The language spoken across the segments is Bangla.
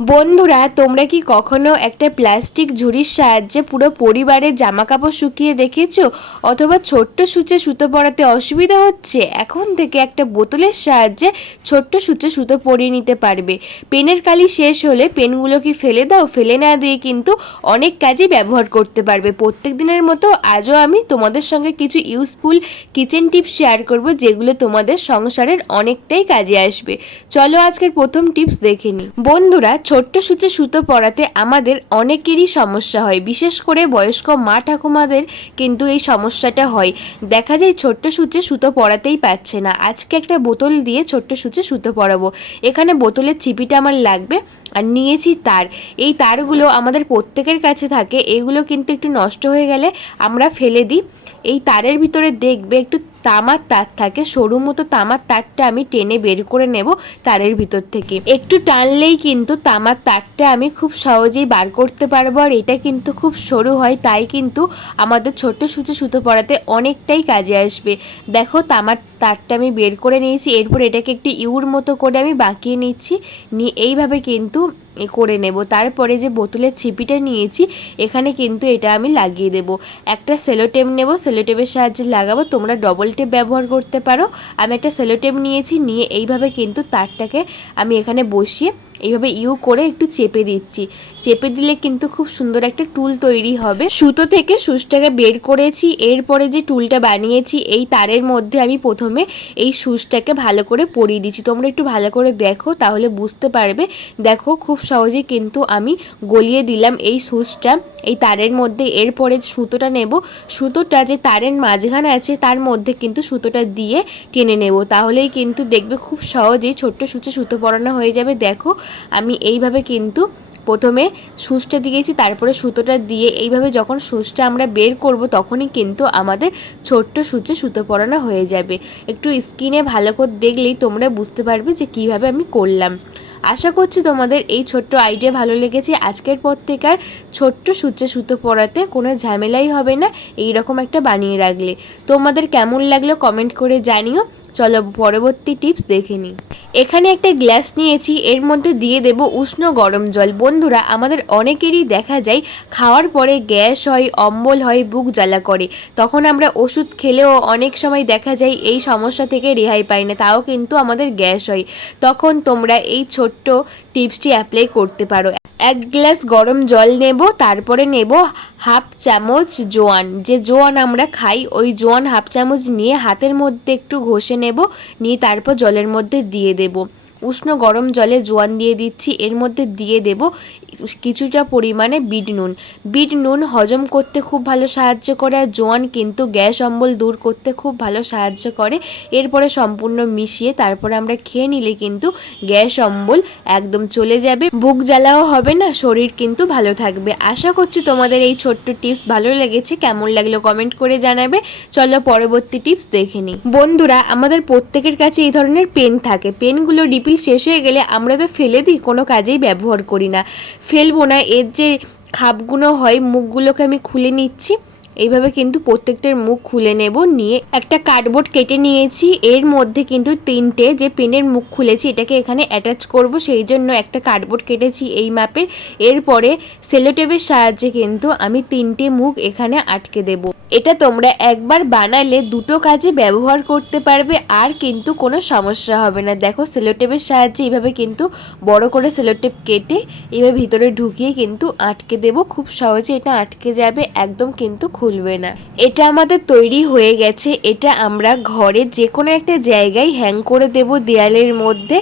বন্ধুরা, তোমরা কি কখনো একটা প্লাস্টিক ঝুড়ির সাহায্যে পুরো পরিবারের জামা কাপড় শুকিয়ে দেখেছ? অথবা ছোট্ট সূচে সুতো পরাতে অসুবিধা হচ্ছে? এখন থেকে একটা বোতলের সাহায্যে ছোট্ট সূচে সুতো পরিয়ে নিতে পারবে। পেনের কালি শেষ হলে পেনগুলো কি ফেলে দাও। ফেলে না দিয়ে কিন্তু অনেক কাজে ব্যবহার করতে পারবে। প্রত্যেক দিনের মতো আজও আমি তোমাদের সঙ্গে কিছু ইউজফুল কিচেন টিপস শেয়ার করব, যেগুলো তোমাদের সংসারের অনেকটাই কাজে আসবে। চলো আজকের প্রথম টিপস দেখে নিই। বন্ধুরা ছোট্ট সূচে সুতো পরাতে আমাদের অনেকেরই সমস্যা হয়। বিশেষ করে বয়স্ক মা ঠাকুমাদের কিন্তু এই সমস্যাটা হয়। দেখা যায় ছোট্ট সূচে সুতো পরাতেই পারছে না। আজকে একটা বোতল দিয়ে ছোট্ট সূচে সুতো পরাবো। এখানে বোতলের চিপিটা আমার লাগবে আর নিয়েছি তার। এই তারগুলো আমাদের প্রত্যেকের কাছে থাকে। এগুলো কিন্তু একটু নষ্ট হয়ে গেলে আমরা ফেলে দিই। এই তারের ভিতরে দেখবে একটু তামার তার থাকে সরু মতো তামার তারটা আমি টেনে বের করে নেব তারের ভিতর থেকে। একটু টানলেই কিন্তু তামার তারটা আমি খুব সহজেই বার করতে পারব আর এটা কিন্তু খুব সরু হয়, তাই কিন্তু আমাদের ছোট্ট সূচে সুতো পরাতে অনেকটাই কাজে আসবে। দেখো তামার তারটা আমি বের করে নিয়েছি, এরপর এটাকে একটু ইউর মতো করে আমি বাঁকিয়ে নিচ্ছি। নিয়ে এইভাবে কিন্তু করে নেব। তারপরে যে বোতলের ছিপিটা নিয়েছি, এখানে কিন্তু এটা আমি লাগিয়ে দেব। একটা সেলোটেপ নেব, সেলোটেপের সাহায্যে লাগাবো। তোমরা ডবল টেপ ব্যবহার করতে পারো। আমি একটা সেলোটেপ নিয়েছি, নিয়ে এইভাবে কিন্তু তারটাকে আমি এখানে বসিয়ে এইভাবে ইউ করে একটু চেপে দিচ্ছি। চেপে দিলে কিন্তু খুব সুন্দর একটা টুল তৈরি হবে। সুতো থেকে সুচটাকে বের করেছি, এরপরে যে টুলটা বানিয়েছি, এই তারের মধ্যে আমি প্রথমে এই সুচটাকে ভালো করে পরিয়ে দিচ্ছি। তোমরা একটু ভালো করে দেখো, তাহলে বুঝতে পারবে। দেখো, খুব সহজে কিন্তু আমি গলিয়ে দিলাম এই সুচটা এই তারের মধ্যে। এরপরে সুতোটা নেব। সুতোটা যে তারের মাঝখানে আছে, তার মধ্যে কিন্তু সুতোটা দিয়ে টেনে নেব। তাহলেই কিন্তু দেখবে খুব সহজেই ছোট্ট সুচে সুতো পরানো হয়ে যাবে। দেখো আমি এইভাবে কিন্তু প্রথমে সুচটা দিয়েছি, তারপরে সুতোটা দিয়ে এইভাবে যখন সুচটা আমরা বের করব তখনই কিন্তু আমাদের ছোট্ট সুচে সুতো পরানো হয়ে যাবে। একটু স্কিনে ভালো করে দেখলেই তোমরা বুঝতে পারবে যে কীভাবে আমি করলাম। আশা করছি তোমাদের এই ছোট্ট আইডিয়া ভালো লেগেছে। আজকের পর থেকে আর ছোট্ট সূচে সুতো পরাতে কোনো ঝামেলাই হবে না এই রকম একটা বানিয়ে রাখলে। তোমাদের কেমন লাগল কমেন্ট করে জানিও। চলো পরবর্তী টিপস দেখে নিই। এখানে একটা গ্লাস নিয়েছি, এর মধ্যে দিয়ে দেব উষ্ণ গরম জল। বন্ধুরা, আমাদের অনেকেরই দেখা যায়, খাওয়ার পরে গ্যাস হয়, অম্বল হয়, বুক জ্বালা করে। তখন আমরা ওষুধ খেলেও অনেক সময় দেখা যায়, এই সমস্যা থেকে রেহাই পাই না, তাও কিন্তু আমাদের গ্যাস হয়। তখন তোমরা এই ছোট্ট টিপসটি অ্যাপ্লাই করতে পারো। এক গ্লাস গরম জল নেব, তারপরে নেব হাফ চামচ জোয়ান। যে জোয়ান আমরা খাই, ওই জোয়ান হাফ চামচ নিয়ে হাতের মধ্যে একটু ঘষে নেব, নিয়ে তারপর জলের মধ্যে দিয়ে দেব। উষ্ণ গরম জলে জোয়ান দিয়ে দিচ্ছি। এর মধ্যে দিয়ে দেব কিছুটা পরিমাণে বিট নুন। বিট নুন হজম করতে খুব ভালো সাহায্য করে আর জোয়ান কিন্তু গ্যাস অম্বল দূর করতে খুব ভালো সাহায্য করে। এরপরে সম্পূর্ণ মিশিয়ে তারপরে আমরা খেয়ে নিলে কিন্তু গ্যাস অম্বল একদম চলে যাবে। বুক জ্বালাও হবে না, শরীর কিন্তু ভালো থাকবে। আশা করছি তোমাদের এই ছোট্ট টিপস ভালো লেগেছে। কেমন লাগল কমেন্ট করে জানাবে। চলো পরবর্তী টিপস দেখে নিই। বন্ধুরা, আমাদের প্রত্যেকের কাছে এই ধরনের পেন থাকে। পেনগুলো রিপিল শেষ হয়ে গেলে আমরা তো ফেলে দিই, কোনো কাজেই ব্যবহার করি না। ফেলব না, এর যে খাপগুলো হয়, মুখগুলোকে আমি খুলে নিচ্ছি। এইভাবে কিন্তু প্রত্যেকটার মুখ খুলে নেব, নিয়ে একটা কার্ডবোর্ড কেটে নিয়েছি। এর মধ্যে কিন্তু তিনটে যে পেনের মুখ খুলেছি, এটাকে এখানে অ্যাটাচ করব। সেই জন্য একটা কার্ডবোর্ড কেটেছি এই মাপের। এরপরে সেলোটেপের সাহায্যে কিন্তু আমি তিনটে মুখ এখানে আটকে দেব। এটা তোমরা একবার বানালে দুটো কাজে ব্যবহার করতে পারবে, আর কিন্তু কোনো সমস্যা হবে না। দেখো সেলোটেপের সাহায্যে এইভাবে কিন্তু বড় করে সেলোটেপ কেটে এইভাবে ভিতরে ঢুকিয়ে কিন্তু আটকে দেব। খুব সহজে এটা আটকে যাবে, একদম কিন্তু খুলবে না। এটা আমাদের তৈরি হয়ে গেছে, এটা আমরা ঘরে যে কোনো একটা জায়গায় হ্যাং করে দেব দেয়ালের মধ্যে।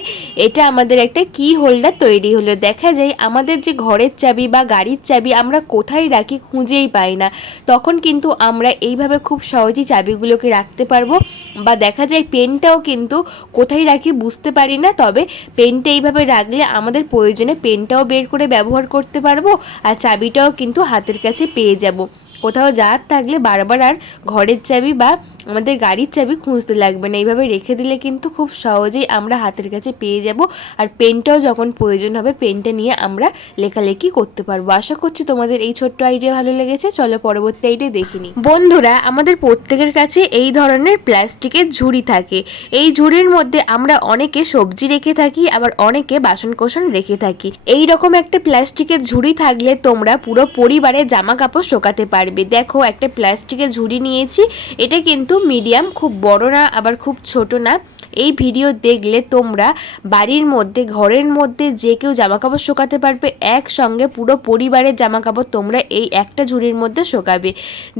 এটা আমাদের একটা কি হোল্ডার তৈরি হলো। দেখা যায় আমাদের যে ঘরের চাবি বা গাড়ির চাবি আমরা কোথায় রাখি খুঁজেই পাই না। তখন কিন্তু আমরা এইভাবে খুব সহজেই চাবিগুলোকে রাখতে পারব বা দেখা যায় পেনটাও কিন্তু কোথায় রাখি বুঝতে পারি না। তবে পেনটা এইভাবে রাখলে আমাদের প্রয়োজনে পেনটাও বের করে ব্যবহার করতে পারব আর চাবিটাও কিন্তু হাতের কাছে পেয়ে যাব। কোথাও যাওয়ার থাকলে বারবার আর ঘরের চাবি বা আমাদের গাড়ির চাবি খুঁজতে লাগবে না। এইভাবে রেখে দিলে কিন্তু খুব সহজেই আমরা হাতের কাছে পেয়ে যাব। আর পেনটাও যখন প্রয়োজন হবে, পেনটা নিয়ে আমরা লেখালেখি করতে পারব। আশা করছি তোমাদের এই ছোট্ট আইডিয়া ভালো লেগেছে। চলো পরবর্তী আইডিয়া দেখিনি বন্ধুরা, আমাদের প্রত্যেকের কাছে এই ধরনের প্লাস্টিকের ঝুড়ি থাকে। এই ঝুড়ির মধ্যে আমরা অনেকে সবজি রেখে থাকি, আবার অনেকে বাসন কোসন রেখে থাকি। এই রকম একটা প্লাস্টিকের ঝুড়ি থাকলে তোমরা পুরো পরিবারের জামা কাপড় শোকাতে পারবে। দেখো, একটা প্লাস্টিকের ঝুড়ি নিয়েছি। এটা কিন্তু মিডিয়াম, খুব বড় না, আবার খুব ছোট না। এই ভিডিও দেখলে তোমরা বাড়ির মধ্যে, ঘরের মধ্যে যে কেউ জামা কাপড় শোকাতে পারবে, একসঙ্গে পুরো পরিবারের জামা কাপড় তোমরা এই একটা ঝুড়ির মধ্যে শোকাবে।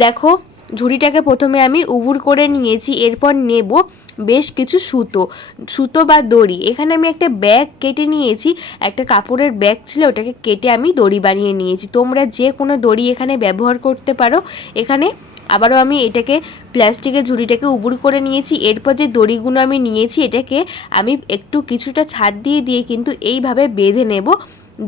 দেখো ঝুড়িটাকে প্রথমে আমি উবুর করে নিয়েছি, এরপর নেব বেশ কিছু সুতো। সুতো বা দড়ি। এখানে আমি একটা ব্যাগ কেটে নিয়েছি, একটা কাপড়ের ব্যাগ ছিল, ওটাকে কেটে আমি দড়ি বানিয়ে নিয়েছি। তোমরা যে কোনো দড়ি এখানে ব্যবহার করতে পারো। এখানে আবারও আমি এটাকে প্লাস্টিকের ঝুড়িটাকে উবুর করে নিয়েছি। এরপর যে দড়িগুলো আমি নিয়েছি, এটাকে আমি একটু কিছুটা ছাড় দিয়ে দিয়ে কিন্তু এইভাবে বেঁধে নেব।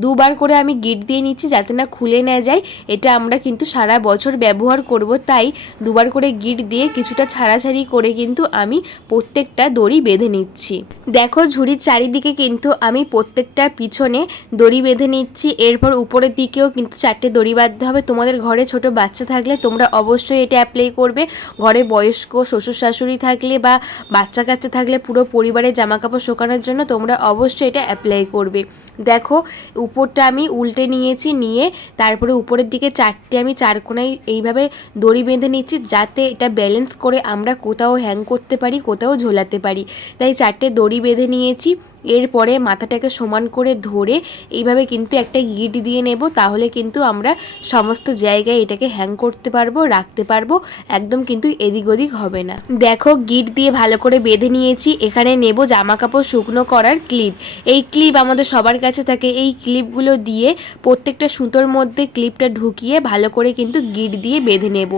দুবার করে আমি গিট দিয়ে নিচ্ছি যাতে না খুলে না যায়। এটা আমরা কিন্তু সারা বছর ব্যবহার করব, তাই দুবার করে গিট দিয়ে কিছুটা ছাড়াছাড়ি করে কিন্তু আমি প্রত্যেকটা দড়ি বেঁধে নিচ্ছি। দেখো ঝুড়ির চারিদিকে কিন্তু আমি প্রত্যেকটার পিছনে দড়ি বেঁধে নিচ্ছি। এরপর উপরের দিকেও কিন্তু চারটে দড়ি বাঁধতে হবে। তোমাদের ঘরে ছোট বাচ্চা থাকলে তোমরা অবশ্যই এটা অ্যাপ্লাই করবে। ঘরে বয়স্ক, শ্বশুর শাশুড়ি থাকলে বা বাচ্চা কাচ্চা থাকলে পুরো পরিবারের জামা কাপড় শোকানোর জন্য তোমরা অবশ্যই এটা অ্যাপ্লাই করবে। দেখো উপরটা আমি উল্টে নিয়েছি, নিয়ে তারপরে উপরের দিকে চারটে আমি চার কোনায় এইভাবে দড়ি বেঁধে নিচ্ছি যাতে এটা ব্যালেন্স করে আমরা কোথাও হ্যাং করতে পারি, কোথাও ঝোলাতে পারি। তাই চারটে দড়ি বেঁধে নিয়েছি। এরপরে মাথাটাকে সমান করে ধরে এইভাবে কিন্তু একটা গিট দিয়ে নেব, তাহলে কিন্তু আমরা সমস্ত জায়গায় এটাকে হ্যাং করতে পারব, রাখতে পারব, একদম কিন্তু এদিক ওদিক হবে না। দেখো, গিট দিয়ে ভালো করে বেঁধে নিয়েছি, এখানে নেব জামা কাপড় শুকনো করার ক্লিপ। এই ক্লিপ আমাদের সবার কাছে থাকে, এই ক্লিপগুলো দিয়ে প্রত্যেকটা সুতোর মধ্যে ক্লিপটা ঢুকিয়ে ভালো করে কিন্তু গিট দিয়ে বেঁধে নেব।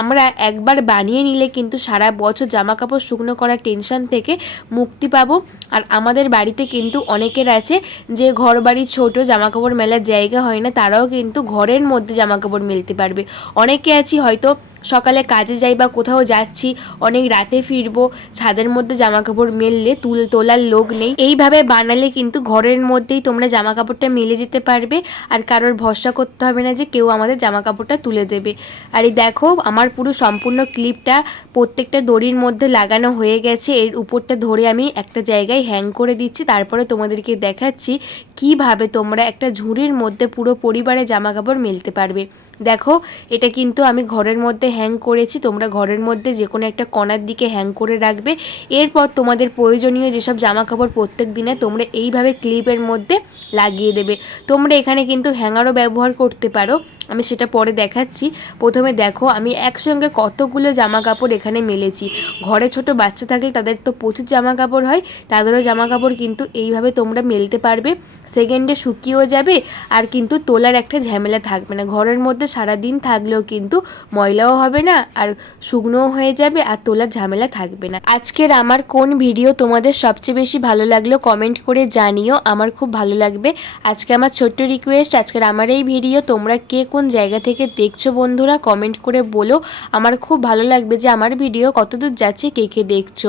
আমরা একবার বানিয়ে নিলে কিন্তু সারা বছর জামা কাপড় শুকনো করার টেনশন থেকে মুক্তি পাবো। আর আমাদের বাড়িতে কিন্তু অনেকের আছে যে ঘর বাড়ি ছোটো জামাকাপড় মেলার জায়গা হয় না, তারাও কিন্তু ঘরের মধ্যে জামাকাপড় মেলতে পারবে। অনেকে আছি হয়তো সকালে কাজে যাই বা কোথাও যাচ্ছি, অনেক রাতে ফিরবো, ছাদের মধ্যে জামা কাপড় মেললে তুল তোলার লোক নেই। এইভাবে বানালে কিন্তু ঘরের মধ্যেই তোমরা জামা কাপড়টা মেলে যেতে পারবে আর কারোর ভরসা করতে হবে না যে কেউ আমাদের জামা কাপড়টা তুলে দেবে। আর এই দেখো, আমার পুরো সম্পূর্ণ ক্লিপটা প্রত্যেকটা দড়ির মধ্যে লাগানো হয়ে গেছে। এর উপরটা ধরে আমি একটা জায়গায় হ্যাং করে দিচ্ছি। তারপরে তোমাদেরকে দেখাচ্ছি কীভাবে তোমরা একটা ঝুড়ির মধ্যে পুরো পরিবারে জামা কাপড় মেলতে পারবে। দেখো, এটা কিন্তু আমি ঘরের মধ্যে হ্যাং করেছি, তোমরা ঘরের মধ্যে যে কোনো একটা কণার দিকে হ্যাং করে রাখবে। এরপর তোমাদের প্রয়োজনীয় যেসব জামা কাপড় প্রত্যেক দিনে তোমরা এইভাবে ক্লিপের মধ্যে লাগিয়ে দেবে। তোমরা এখানে কিন্তু হ্যাঙ্গারও ব্যবহার করতে পারো। আমি সেটা পরে দেখাচ্ছি। প্রথমে দেখো, আমি একসঙ্গে কতগুলো জামা কাপড় এখানে মেলেছি। ঘরে ছোট বাচ্চা থাকলে তাদের তো প্রচুর জামা কাপড় হয়, তাদেরও জামা কাপড় কিন্তু এইভাবে তোমরা মেলতে পারবে। সেকেন্ডে শুকিয়েও যাবে, আর কিন্তু তোলার একটা ঝামেলা থাকবে না। ঘরের মধ্যে সারা দিন থাকলেও কিন্তু ময়লাও হবে না, আর শুকনোও হয়ে যাবে, আর তোলার ঝামেলা থাকবে না। আজকের আমার কোন ভিডিও তোমাদের সবচেয়ে বেশি ভালো লাগল কমেন্ট করে জানিও, আমার খুব ভালো লাগবে। আজকে আমার ছোট্ট রিকোয়েস্ট আজকের আমার এই ভিডিও, তোমরা কে কোন জায়গা থেকে দেখছ বন্ধুরা, কমেন্ট করে বলো। আমার খুব ভালো লাগবে যে আমার ভিডিও কতদূর যাচ্ছে, কে কে দেখছ।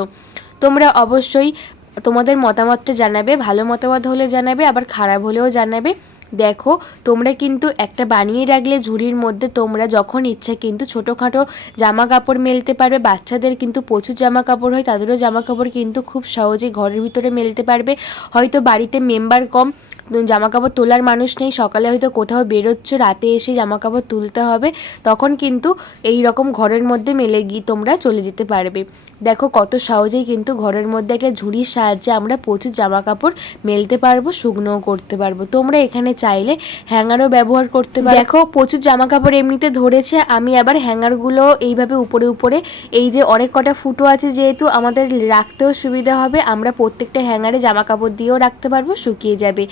তোমরা অবশ্যই তোমাদের মতামতটা জানাবে, ভালো মতামত হলে জানাবে, আবার খারাপ হলেও জানাবে। দেখো, তোমরা কিন্তু একটা বানিয়ে রাখলে ঝুড়ির মধ্যে তোমরা যখন ইচ্ছা কিন্তু ছোটোখাটো জামা কাপড় মেলতে পারবে, বাচ্চাদের কিন্তু প্রচুর জামা কাপড় হয়, তাদেরও জামা কাপড় কিন্তু খুব সহজে ঘরের ভিতরে মেলতে পারবে। হয়তো বাড়িতে মেম্বার কম জামা কাপড় তোলার মানুষ নেই। সকালে হয়তো কোথাও বেরোচ্ছ, রাতে এসে জামা কাপড় তুলতে হবে। তখন কিন্তু এই রকম ঘরের মধ্যে মেলে গিয়ে তোমরা চলে যেতে পারবে। দেখো কত সহজেই কিন্তু ঘরের মধ্যে একটা ঝুড়ির সাহায্যে আমরা প্রচুর জামা কাপড় মেলতে পারব, শুকনোও করতে পারব। তোমরা এখানে চাইলে হ্যাঙ্গারও ব্যবহার করতে পারো। দেখো প্রচুর জামা কাপড় এমনিতে ধরেছে। আমি আবার হ্যাঙ্গারগুলো এইভাবে উপরে উপরে, এই যে অনেক কটা ফুটো আছে যেহেতু আমাদের রাখতেও সুবিধা হবে। আমরা প্রত্যেকটা হ্যাঙ্গারে জামা কাপড় দিয়েও রাখতে পারব, শুকিয়ে যাবে।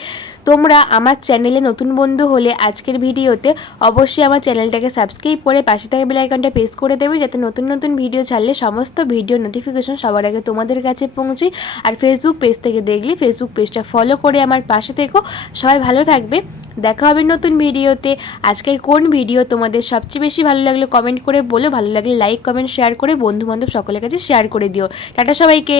তোমরা আমার চ্যানেলে নতুন বন্ধু হলে আজকের ভিডিওতে অবশ্যই আমার চ্যানেলটাকে সাবস্ক্রাইব করে পাশে থাকা বেল আইকনটা প্রেস করে দেবে যাতে নতুন নতুন ভিডিও ছাড়লে সমস্ত ভিডিও নোটিফিকেশন সবার আগে তোমাদের কাছে পৌঁছায়। আর ফেসবুক পেজ থেকে দেখলে ফেসবুক পেজটা ফলো করে আমার পাশে থেকো। সবাই ভালো থাকবে। দেখা হবে নতুন ভিডিওতে। আজকের কোন ভিডিও তোমাদের সবচেয়ে বেশি ভালো লাগল কমেন্ট করে বলো। ভালো লাগলে লাইক কমেন্ট শেয়ার করে বন্ধু বান্ধব সকলের কাছে শেয়ার করে দিও। টাটা সবাইকে।